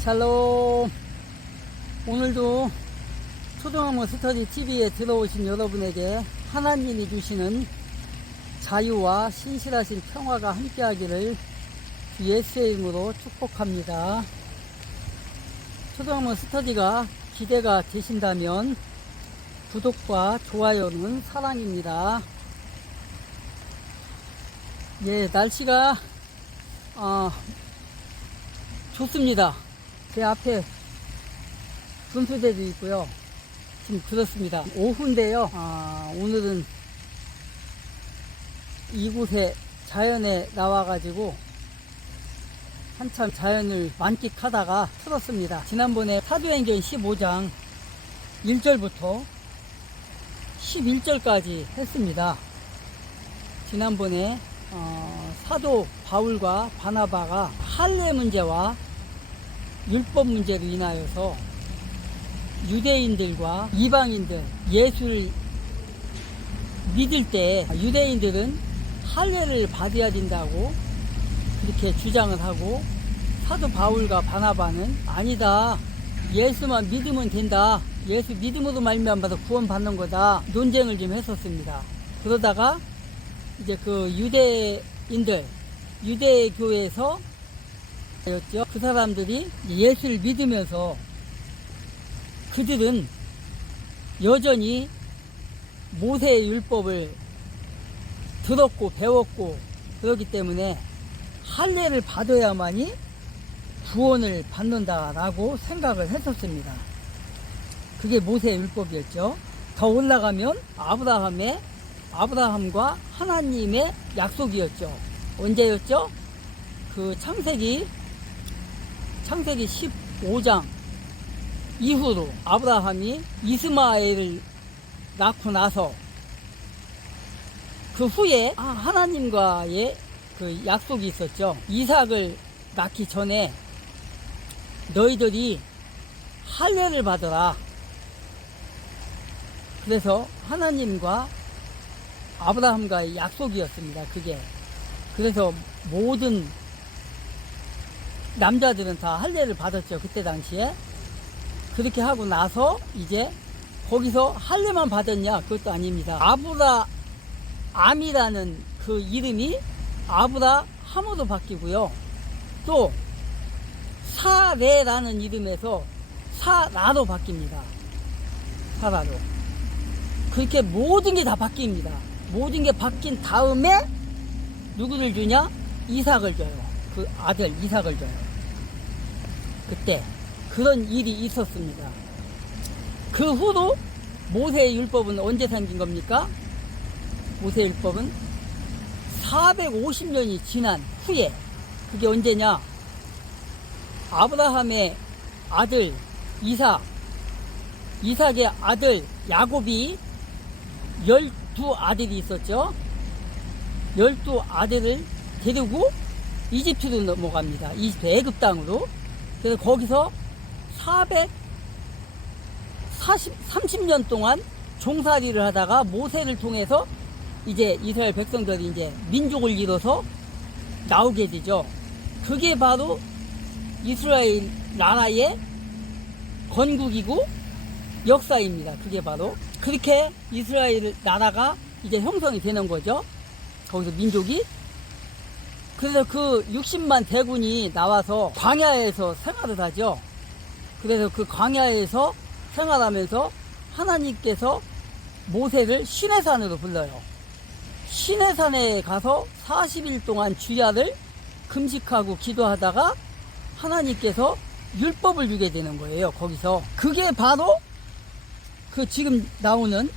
샬롬. 오늘도 초등학교 스터디 TV에 들어오신 여러분에게 하나님이 주시는 자유와 신실하신 평화가 함께하기를 주 예수의 이름으로 축복합니다. 초등학교 스터디가 기대가 되신다면 구독과 좋아요는 사랑입니다. 예, 날씨가 좋습니다. 제 앞에 분수대도 있고요. 지금 그렇습니다. 오후인데요. 오늘은 이곳에 자연에 나와가지고 한참 자연을 만끽하다가 틀었습니다. 지난번에 사도행전 15장 1절부터 11절까지 했습니다. 지난번에 사도 바울과 바나바가 할례 문제와 율법 문제로 인하여서 유대인들과 이방인들 예수를 믿을 때 유대인들은 할례를 받아야 된다고 그렇게 주장을 하고, 사도 바울과 바나바는 아니다, 예수만 믿으면 된다, 예수 믿음으로 말미암아서 구원받는 거다, 논쟁을 좀 했었습니다. 그러다가 이제 그 유대인들 유대교회에서 그 사람들이 예수를 믿으면서 그들은 여전히 모세의 율법을 들었고 배웠고 그렇기 때문에 할례를 받아야만이 구원을 받는다라고 생각을 했었습니다. 그게 모세의 율법이었죠. 더 올라가면 아브라함과 하나님의 약속이었죠. 언제였죠? 그 창세기 15장 이후로 아브라함이 이스마엘을 낳고 나서 그 후에 하나님과의 그 약속이 있었죠. 이삭을 낳기 전에 너희들이 할례를 받아라. 그래서 하나님과 아브라함과의 약속이었습니다. 그게. 그래서 모든 남자들은 다 할례를 받았죠. 그때 당시에. 그렇게 하고 나서 이제 거기서 할례만 받았냐? 그것도 아닙니다. 아브라함이라는 그 이름이 아브라함으로 바뀌고요. 또 사레라는 이름에서 사라로 바뀝니다. 사라로. 그렇게 모든 게 다 바뀝니다. 모든 게 바뀐 다음에 누구를 주냐? 이삭을 줘요. 그 아들 이삭을 줘요. 그때 그런 일이 있었습니다. 그 후로 모세의 율법은 언제 생긴 겁니까? 모세의 율법은 450년이 지난 후에. 그게 언제냐? 아브라함의 아들 이삭의 아들 야곱이 12아들이 있었죠. 12아들을 데리고 이집트로 넘어갑니다. 이집트 애굽 땅으로. 그래서 거기서 30년 동안 종살이를 하다가 모세를 통해서 이제 이스라엘 백성들이 이제 민족을 이뤄서 나오게 되죠. 그게 바로 이스라엘 나라의 건국이고 역사입니다. 그게 바로 그렇게 이스라엘 나라가 이제 형성이 되는 거죠. 거기서 민족이. 그래서 그 60만 대군이 나와서 광야에서 생활을 하죠. 그래서 그 광야에서 생활하면서 하나님께서 모세를 시내산으로 불러요. 시내산에 가서 40일 동안 주야를 금식하고 기도하다가 하나님께서 율법을 주게 되는 거예요. 거기서. 그게 바로 그 지금 나오는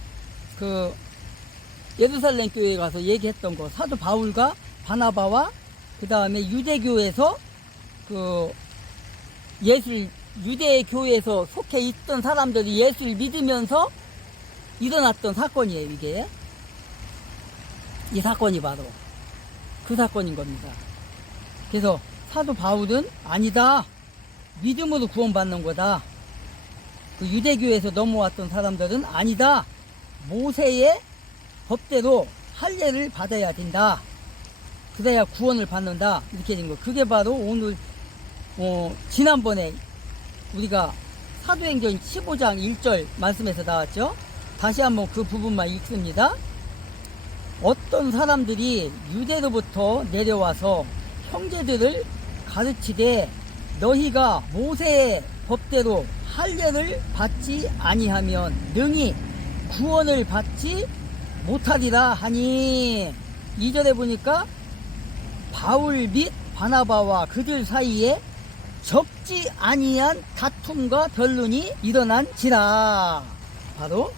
그 예루살렘 교회에 가서 얘기했던 거, 사도 바울과 바나바와 그 다음에 유대교에서 그 유대 교회에서 속해 있던 사람들이 예수를 믿으면서 일어났던 사건이에요. 이게 이 사건이 바로 그 사건인 겁니다. 그래서 사도 바울은 아니다, 믿음으로 구원받는 거다. 그 유대교에서 넘어왔던 사람들은 아니다, 모세의 법대로 할례를 받아야 된다, 그래야 구원을 받는다, 이렇게 된 거. 그게 바로 오늘 지난번에 우리가 사도행전 15장 1절 말씀에서 나왔죠. 다시 한번 그 부분만 읽습니다. 어떤 사람들이 유대로부터 내려와서 형제들을 가르치되 너희가 모세의 법대로 할례를 받지 아니하면 능히 구원을 받지 못하리라 하니, 2절에 보니까 바울 및 바나바와 그들 사이에 적지 아니한 다툼과 변론이 일어난지라. 바로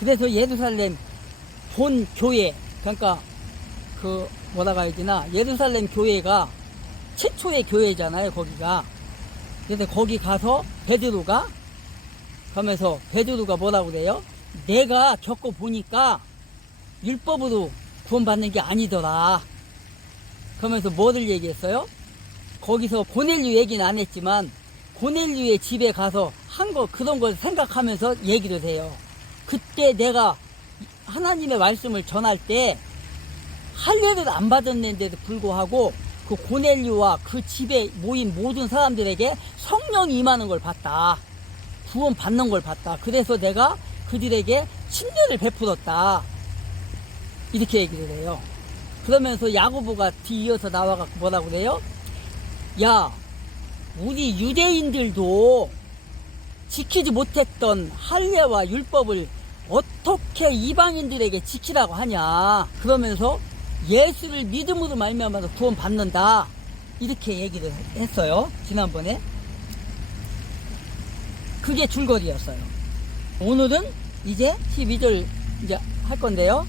그래서 예루살렘 본 교회, 그러니까 그 뭐라고 해야 되나, 예루살렘 교회가 최초의 교회잖아요, 거기가. 그래서 거기 가서 베드로가 가면서 베드로가 뭐라고 그래요? 내가 겪어보니까 율법으로 구원받는 게 아니더라. 그러면서 뭐를 얘기했어요? 거기서 고넬류 얘기는 안 했지만 고넬류의 집에 가서 한 거, 그런 걸 생각하면서 얘기를 해요. 그때 내가 하나님의 말씀을 전할 때 할례를 안 받았는데도 불구하고 그 고넬류와 그 집에 모인 모든 사람들에게 성령이 임하는 걸 봤다. 구원 받는 걸 봤다. 그래서 내가 그들에게 친례를 베풀었다. 이렇게 얘기를 해요. 그러면서 야고보가 뒤이어서 나와갖고 뭐라고 그래요? 야, 우리 유대인들도 지키지 못했던 할례와 율법을 어떻게 이방인들에게 지키라고 하냐. 그러면서 예수를 믿음으로 말미암아 구원 받는다. 이렇게 얘기를 했어요. 지난번에. 그게 줄거리였어요. 오늘은 이제 12절 이제 할 건데요.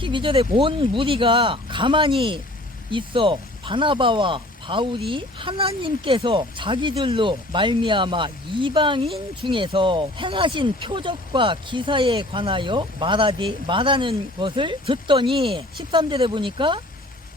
12절에 온 무리가 가만히 있어 바나바와 바울이 하나님께서 자기들로 말미암아 이방인 중에서 행하신 표적과 기사에 관하여 말하는 것을 듣더니 13절에 보니까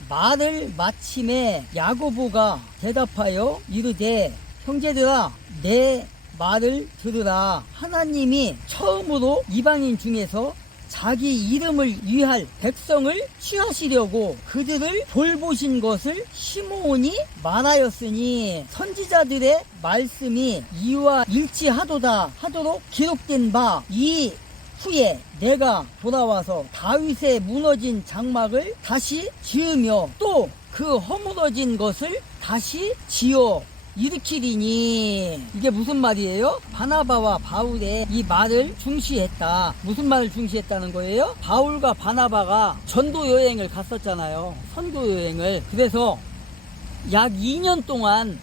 말을 마침에 야고보가 대답하여 이르되 형제들아 내 말을 들으라. 하나님이 처음으로 이방인 중에서 자기 이름을 위할 백성을 취하시려고 그들을 돌보신 것을 시므온이 말하였으니 선지자들의 말씀이 이와 일치하도다 하도록 기록된 바 이 후에 내가 돌아와서 다윗의 무너진 장막을 다시 지으며 또 그 허물어진 것을 다시 지어 일으키리니. 이게 무슨 말이에요? 바나바와 바울의 이 말을 중시했다. 무슨 말을 중시했다는 거예요? 바울과 바나바가 전도 여행을 갔었잖아요. 선교 여행을. 그래서 약 2년 동안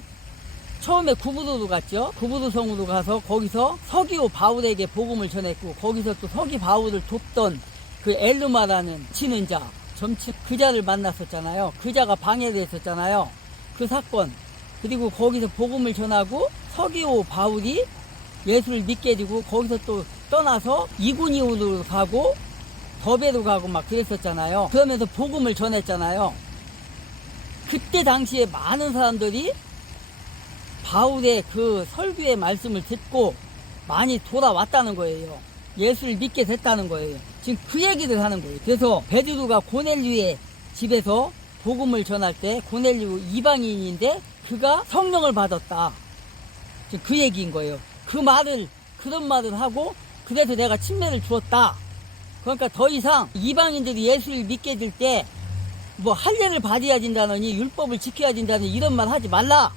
처음에 구브로로 갔죠. 구브로 성으로 가서 거기서 서기오 바울에게 복음을 전했고, 거기서 또 서기 바울을 돕던 그 엘르마라는 치는 자, 점치 그자를 만났었잖아요. 그자가 방해됐었잖아요. 그 사건. 그리고 거기서 복음을 전하고 서기오 바울이 예수를 믿게 되고, 거기서 또 떠나서 이구니온으로 가고 더베로 가고 막 그랬었잖아요. 그러면서 복음을 전했잖아요. 그때 당시에 많은 사람들이 바울의 그 설교의 말씀을 듣고 많이 돌아왔다는 거예요. 예수를 믿게 됐다는 거예요. 지금 그 얘기를 하는 거예요. 그래서 베드로가 고넬류의 집에서 복음을 전할 때, 고넬류 이방인인데 그가 성령을 받았다. 지금 그 얘기인 거예요. 그런 말을 하고, 그래서 내가 침례를 주었다. 그러니까 더 이상 이방인들이 예수를 믿게 될 때 뭐 할례를 받아야 된다느니 율법을 지켜야 된다느니 이런 말 하지 말라.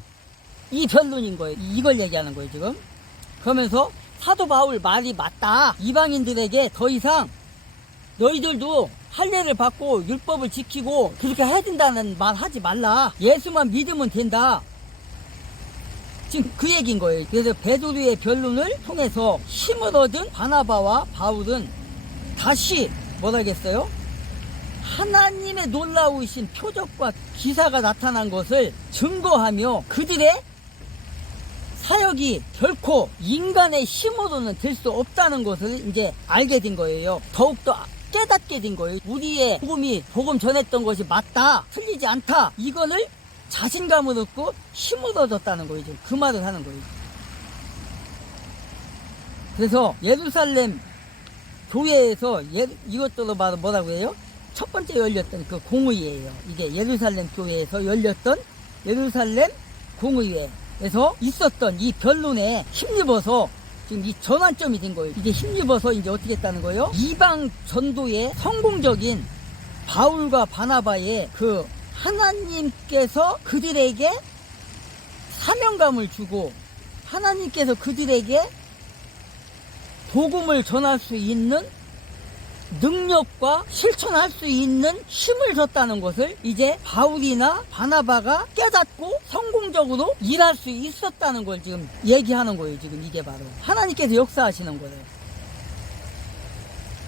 이 변론인 거예요. 이걸 얘기하는 거예요, 지금. 그러면서 사도 바울 말이 맞다. 이방인들에게 더 이상 너희들도 할례를 받고 율법을 지키고 그렇게 해야 된다는 말 하지 말라. 예수만 믿으면 된다. 지금 그 얘기인 거예요. 그래서 베드로의 변론을 통해서 힘을 얻은 바나바와 바울은 다시 뭐라겠어요? 하나님의 놀라우신 표적과 기사가 나타난 것을 증거하며 그들의 사역이 결코 인간의 힘으로는 될 수 없다는 것을 이제 알게 된 거예요. 더욱더 깨닫게 된 거예요. 우리의 복음 전했던 것이 맞다, 틀리지 않다, 이거를 자신감을 얻고 힘을 얻었다는 거예요. 그 말을 하는 거예요. 그래서 예루살렘 교회에서 이것도 바로 뭐라고 해요? 첫 번째 열렸던 그 공의회예요. 이게 예루살렘 교회에서 열렸던 예루살렘 공의회. 에서 있었던 이 변론에 힘입어서 지금 이 전환점이 된 거예요. 이제 힘입어서 이제 어떻게 했다는 거예요? 이방 전도의 성공적인 바울과 바나바의 그 하나님께서 그들에게 사명감을 주고 하나님께서 그들에게 복음을 전할 수 있는 능력과 실천할 수 있는 힘을 줬다는 것을 이제 바울이나 바나바가 깨닫고 성공적으로 일할 수 있었다는 걸 지금 얘기하는 거예요. 지금 이게 바로 하나님께서 역사하시는 거예요.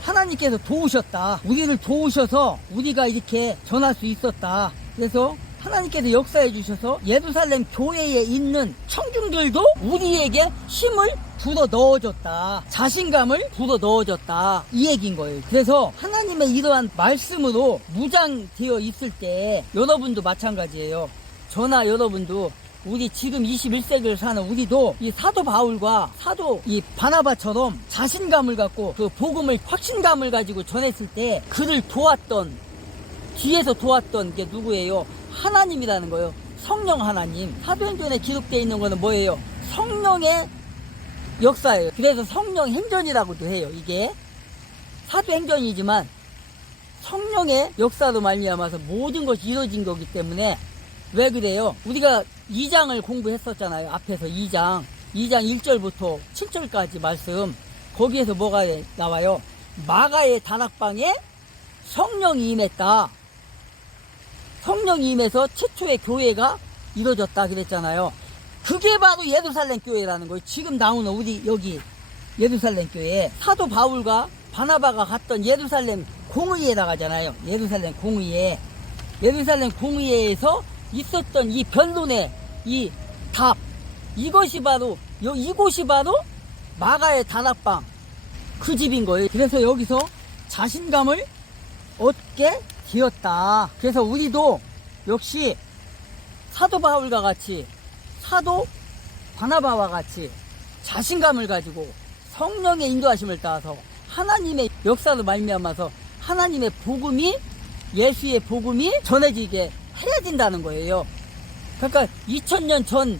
하나님께서 도우셨다. 우리를 도우셔서 우리가 이렇게 전할 수 있었다. 그래서 하나님께서 역사해 주셔서 예루살렘 교회에 있는 청중들도 우리에게 힘을 불어 넣어줬다. 자신감을 불어 넣어줬다. 이 얘기인 거예요. 그래서 하나님의 이러한 말씀으로 무장되어 있을 때 여러분도 마찬가지예요. 저나 여러분도 우리 지금 21세기를 사는 우리도 이 사도 바울과 사도 이 바나바처럼 자신감을 갖고 그 복음을 확신감을 가지고 전했을 때 그를 도왔던 뒤에서 도왔던 게 누구예요? 하나님이라는 거예요. 성령 하나님. 사도행전에 기록되어 있는 거는 뭐예요? 성령의 역사예요. 그래서 성령 행전이라고도 해요. 이게 사도행전이지만 성령의 역사로 말미암아서 모든 것이 이루어진 거기 때문에 왜 그래요? 우리가 2장을 공부했었잖아요. 앞에서 2장 1절부터 7절까지 말씀. 거기에서 뭐가 나와요? 마가의 다락방에 성령이 임했다. 성령이 임해서 최초의 교회가 이루어졌다 그랬잖아요. 그게 바로 예루살렘 교회라는 거예요. 지금 나오는 우리 여기 예루살렘 교회. 사도 바울과 바나바가 갔던 예루살렘 공의회라 하잖아요. 예루살렘 공의회. 예루살렘 공의회에서 있었던 이 변론의 이 답. 이곳이 바로 마가의 다락방. 그 집인 거예요. 그래서 여기서 자신감을 얻게 되었다. 그래서 우리도 역시 사도 바울과 같이 사도 바나바와 같이 자신감을 가지고 성령의 인도하심을 따라서 하나님의 역사로 말미암아서 하나님의 복음이 예수의 복음이 전해지게 해야 된다는 거예요. 그러니까 2000년 전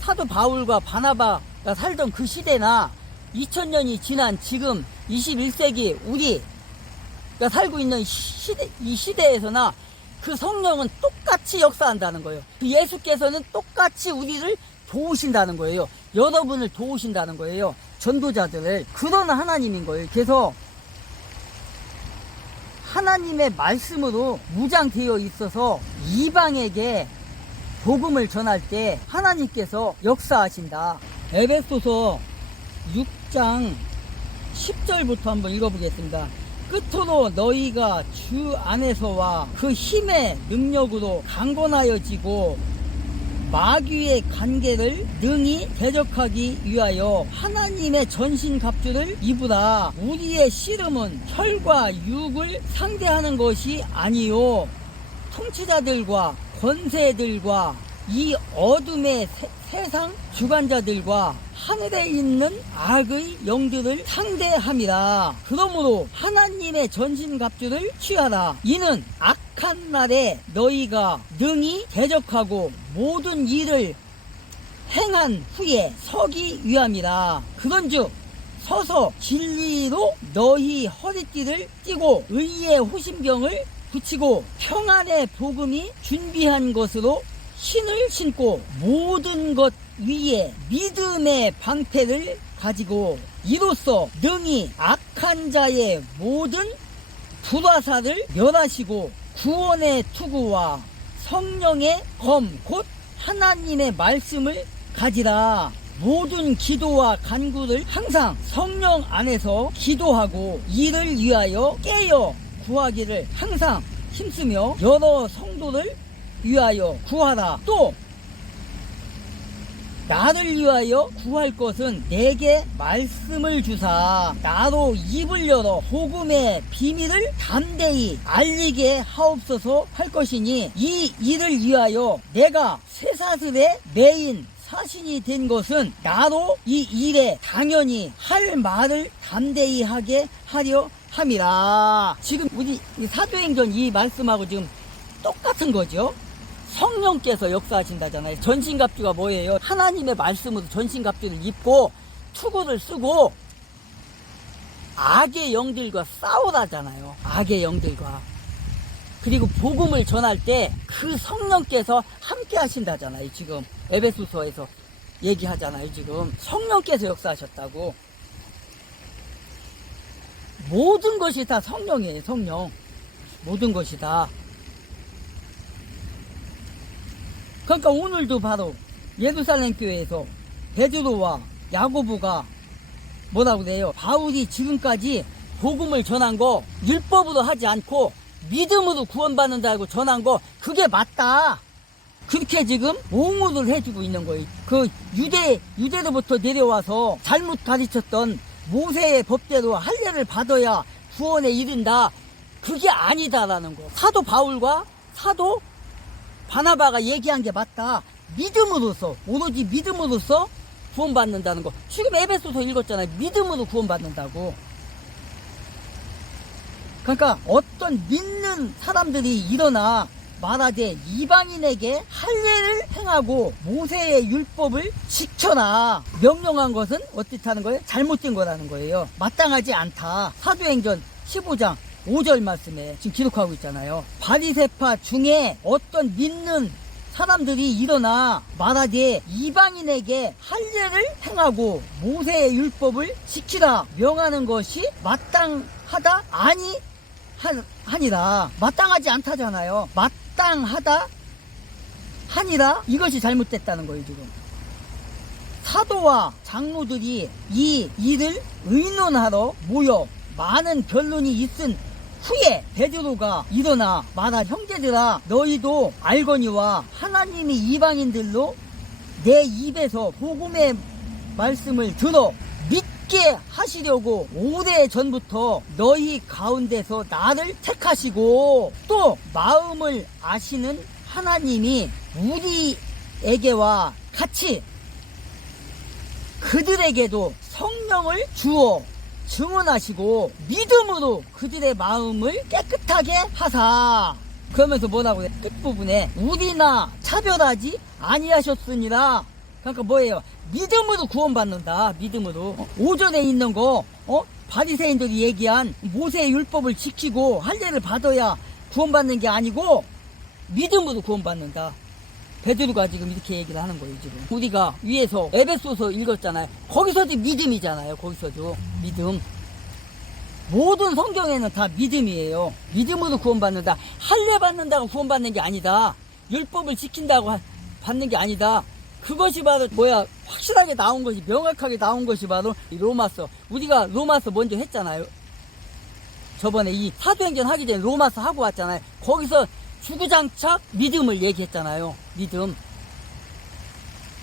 사도 바울과 바나바가 살던 그 시대나 2000년이 지난 지금 21세기 우리가 살고 있는 이 시대에서나 그 성령은 똑같이 역사한다는 거예요. 그 예수께서는 똑같이 우리를 도우신다는 거예요. 여러분을 도우신다는 거예요. 전도자들을. 그런 하나님인 거예요. 그래서 하나님의 말씀으로 무장되어 있어서 이방에게 복음을 전할 때 하나님께서 역사하신다. 에베소서 6장 10절부터 한번 읽어보겠습니다. 끝으로 너희가 주 안에서와 그 힘의 능력으로 강건하여지고 마귀의 관계를 능히 대적하기 위하여 하나님의 전신갑주를 입으라. 우리의 씨름은 혈과 육을 상대하는 것이 아니요 통치자들과 권세들과 이 어둠의 세상 주관자들과 하늘에 있는 악의 영들을 상대함이라. 그러므로 하나님의 전신갑주를 취하라. 이는 악한 날에 너희가 능히 대적하고 모든 일을 행한 후에 서기 위함이라. 그런즉 서서 진리로 너희 허리띠를 띠고 의의 호심경을 붙이고 평안의 복음이 준비한 것으로 신을 신고 모든 것 위에 믿음의 방패를 가지고 이로써 능히 악한 자의 모든 불화살을 멸하시고 구원의 투구와 성령의 검 곧 하나님의 말씀을 가지라. 모든 기도와 간구를 항상 성령 안에서 기도하고 이를 위하여 깨어 구하기를 항상 힘쓰며 여러 성도를 위하여 구하라. 또 나를 위하여 구할 것은 내게 말씀을 주사 나로 입을 열어 복음의 비밀을 담대히 알리게 하옵소서 할 것이니 이 일을 위하여 내가 쇠사슬의 메인 사신이 된 것은 나로 이 일에 당연히 할 말을 담대히 하게 하려 함이라. 지금 우리 이 사도행전 이 말씀하고 지금 똑같은 거죠. 성령께서 역사하신다잖아요. 전신갑주가 뭐예요? 하나님의 말씀으로 전신갑주를 입고 투구를 쓰고 악의 영들과 싸우라잖아요. 악의 영들과. 그리고 복음을 전할 때 그 성령께서 함께 하신다잖아요. 지금 에베소서에서 얘기하잖아요. 지금 성령께서 역사하셨다고. 모든 것이 다 성령이에요. 성령. 모든 것이 다. 그러니까 오늘도 바로 예루살렘 교회에서 베드로와 야고보가 뭐라고 그래요? 바울이 지금까지 복음을 전한 거 율법으로 하지 않고 믿음으로 구원받는다고 전한 거 그게 맞다. 그렇게 지금 옹호를 해주고 있는 거예요. 그 유대로부터 내려와서 잘못 가르쳤던 모세의 법대로 할례를 받아야 구원에 이른다. 그게 아니다라는 거. 사도 바울과 사도 바나바가 얘기한 게 맞다. 믿음으로써, 오로지 믿음으로써 구원받는다는 거. 지금 에베소서 읽었잖아요. 믿음으로 구원받는다고. 그러니까 어떤 믿는 사람들이 일어나 말하되 이방인에게 할례를 행하고 모세의 율법을 지켜라. 명령한 것은 어떻다는 거예요? 잘못된 거라는 거예요. 마땅하지 않다. 사도행전 15장 5절 말씀에 지금 기록하고 있잖아요. 바리새파 중에 어떤 믿는 사람들이 일어나 말하되 이방인에게 할례를 행하고 모세의 율법을 지키라 명하는 것이 마땅하다 하니라. 마땅하지 않다잖아요. 마땅하다 하니라. 이것이 잘못됐다는 거예요. 지금 사도와 장로들이 이 일을 의논하러 모여 많은 변론이 있은 후에 베드로가 일어나 말하 형제들아 너희도 알거니와 하나님이 이방인들로 내 입에서 복음의 말씀을 들어 믿게 하시려고 오래전부터 너희 가운데서 나를 택하시고 또 마음을 아시는 하나님이 우리에게와 같이 그들에게도 성령을 주어 증언하시고 믿음으로 그들의 마음을 깨끗하게 하사. 그러면서 뭐라고 해? 끝부분에 우리나 차별하지 아니하셨으니라. 그러니까 뭐예요? 믿음으로 구원받는다. 믿음으로. 5절에 있는 거 바리새인들이 얘기한 모세의 율법을 지키고 할례를 받아야 구원받는 게 아니고 믿음으로 구원받는다. 베드로가 지금 이렇게 얘기를 하는 거예요. 지금 우리가 위에서 에베소서 읽었잖아요. 거기서도 믿음이잖아요. 거기서도 믿음. 모든 성경에는 다 믿음이에요. 믿음으로 구원받는다. 할례 받는다고 구원받는 게 아니다. 율법을 지킨다고 받는 게 아니다. 그것이 바로 확실하게 나온 것이, 명확하게 나온 것이 바로 로마서. 우리가 로마서 먼저 했잖아요. 저번에 이 사도행전 하기 전에 로마서 하고 왔잖아요. 거기서 주구장창 믿음을 얘기했잖아요. 믿음.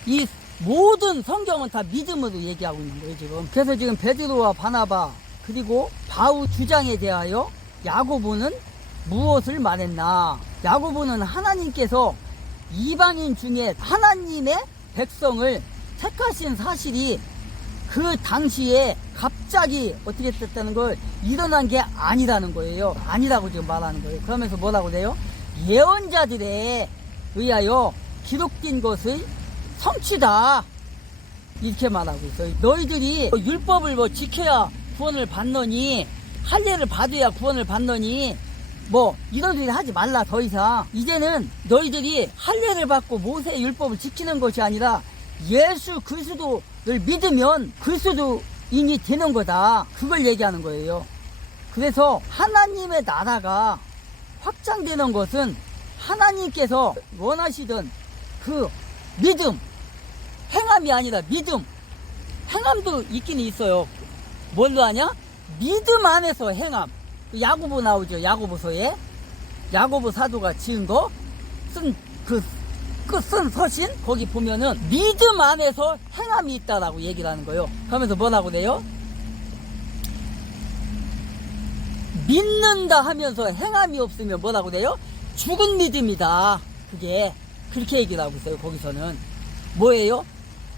이 모든 성경은 다 믿음으로 얘기하고 있는 거예요. 지금. 그래서 지금 베드로와 바나바 그리고 바울 주장에 대하여 야고보는 무엇을 말했나? 야고보는 하나님께서 이방인 중에 하나님의 백성을 택하신 사실이 그 당시에 갑자기 어떻게 됐다는 걸 일어난 게 아니라는 거예요. 아니라고 지금 말하는 거예요. 그러면서 뭐라고 돼요? 예언자들에 의하여 기록된 것의 성취다. 이렇게 말하고 있어요. 너희들이 율법을 지켜야 구원을 받느니 할례를 받아야 구원을 받느니 이런 소리 하지 말라. 더 이상 이제는 너희들이 할례를 받고 모세의 율법을 지키는 것이 아니라 예수 그리스도를 믿으면 그리스도인이 되는 거다. 그걸 얘기하는 거예요. 그래서 하나님의 나라가 확장되는 것은 하나님께서 원하시던 그 믿음, 행함이 아니라 믿음. 행함도 있긴 있어요. 뭘로 하냐? 믿음 안에서 행함. 야고보 나오죠. 야고보서에 야고보 사도가 지은 거 쓴 서신 거기 보면은 믿음 안에서 행함이 있다라고 얘기를 하는 거예요. 그러면서 뭐라고 돼요? 믿는다 하면서 행함이 없으면 뭐라고 돼요? 죽은 믿음이다. 그게 그렇게 얘기를 하고 있어요. 거기서는 뭐예요?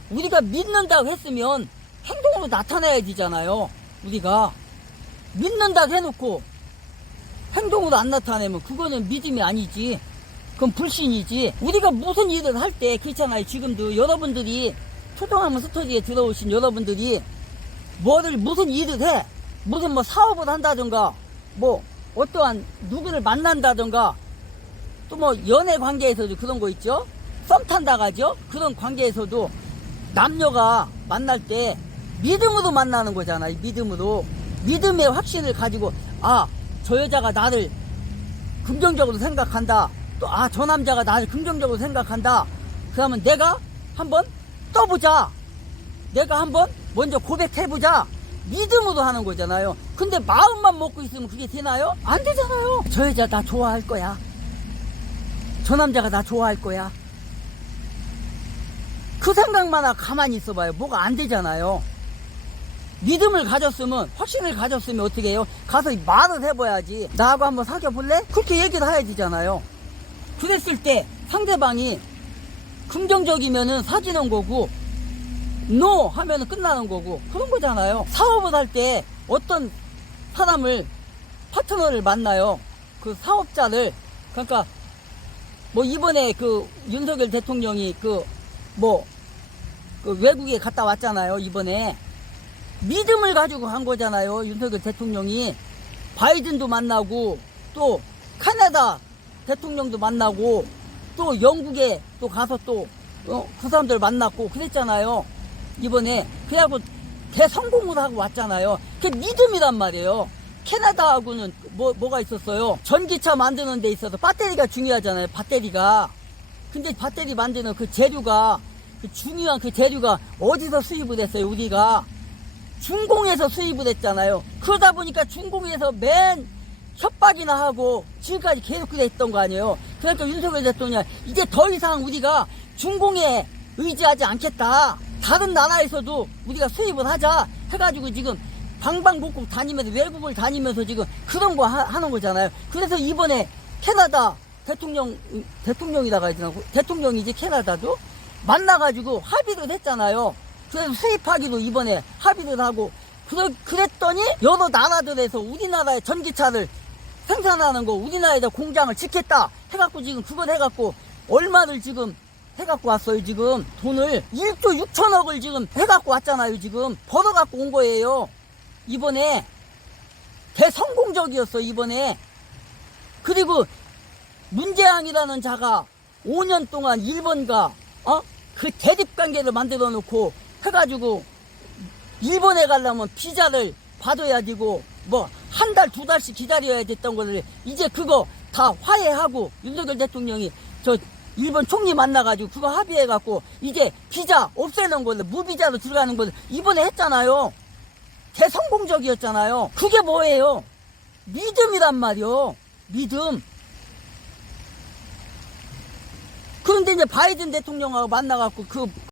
우리가 믿는다고 했으면 행동으로 나타내야 되잖아요. 우리가 믿는다고 해놓고 행동으로 안 나타내면 그거는 믿음이 아니지. 그건 불신이지. 우리가 무슨 일을 할 때 그렇잖아요. 지금도 여러분들이 초등학교 스터디에 들어오신 여러분들이 무슨 일을 해. 무슨 뭐 사업을 한다든가 뭐 어떠한 누구를 만난다든가 또 뭐 연애 관계에서도 그런 거 있죠. 썸 탄다 가죠. 그런 관계에서도 남녀가 만날 때 믿음으로 만나는 거잖아요. 믿음으로. 믿음의 확신을 가지고 저 여자가 나를 긍정적으로 생각한다. 또 저 남자가 나를 긍정적으로 생각한다. 그러면 내가 한번 떠보자. 내가 한번 먼저 고백해보자. 믿음으로 하는 거잖아요. 근데 마음만 먹고 있으면 그게 되나요? 안 되잖아요. 저 여자 나 좋아할 거야. 저 남자가 나 좋아할 거야. 그 생각만 하고 가만히 있어봐요. 뭐가 안 되잖아요. 믿음을 가졌으면, 확신을 가졌으면 어떻게 해요? 가서 말을 해봐야지. 나하고 한번 사귀어볼래? 그렇게 얘기를 해야 되잖아요. 그랬을 때 상대방이 긍정적이면은 사귀는 거고, 노 하면은 끝나는 거고, 그런 거잖아요. 사업을 할 때 어떤 사람을, 파트너를 만나요. 그 사업자를. 그러니까, 뭐 이번에 그 윤석열 대통령이 그 외국에 갔다 왔잖아요. 이번에. 믿음을 가지고 간 거잖아요. 윤석열 대통령이. 바이든도 만나고 또 캐나다 대통령도 만나고 또 영국에 또 가서 또 그 사람들 만났고 그랬잖아요. 이번에. 그래갖고 대성공을 하고 왔잖아요. 그게 믿음이란 말이에요. 캐나다하고는 뭐가 있었어요? 전기차 만드는 데 있어서 배터리가 중요하잖아요. 배터리가. 근데 배터리 만드는 그 재료가, 그 중요한 그 재료가 어디서 수입을 했어요? 우리가 중공에서 수입을 했잖아요. 그러다 보니까 중공에서 맨 협박이나 하고 지금까지 계속 그랬던 거 아니에요. 그러니까 윤석열 대통령 이제 더 이상 우리가 중공에 의지하지 않겠다. 다른 나라에서도 우리가 수입을 하자 해가지고 지금 방방곡곡 다니면서 외국을 다니면서 지금 그런 거 하는 거잖아요. 그래서 이번에 캐나다 대통령이라고 해야 되나? 대통령이지 캐나다도 만나가지고 합의를 했잖아요. 그래서 수입하기도 이번에 합의를 하고 그랬더니 여러 나라들에서 우리나라의 전기차를 생산하는 거 우리나라에다 공장을 짓겠다 해갖고 지금 그걸 해갖고 얼마를 지금 해갖고 왔어요. 지금 돈을 1조 6천억을 지금 해갖고 왔잖아요. 지금 벌어갖고 온 거예요. 이번에 대성공적이었어. 이번에. 그리고 문재앙이라는 자가 5년 동안 일본과 그 대립관계를 만들어 놓고 해가지고 일본에 가려면 비자를 받아야 되고 뭐 한 달, 두 달씩 기다려야 됐던 거를 이제 그거 다 화해하고 윤석열 대통령이 저 일본 총리 만나가지고 그거 합의해갖고 이제 비자 없애는 걸로 무비자로 들어가는 걸로 이번에 했잖아요. 대성공적이었잖아요. 그게 뭐예요? 믿음이란 말이요. 믿음. 그런데 이제 바이든 대통령하고 만나갖고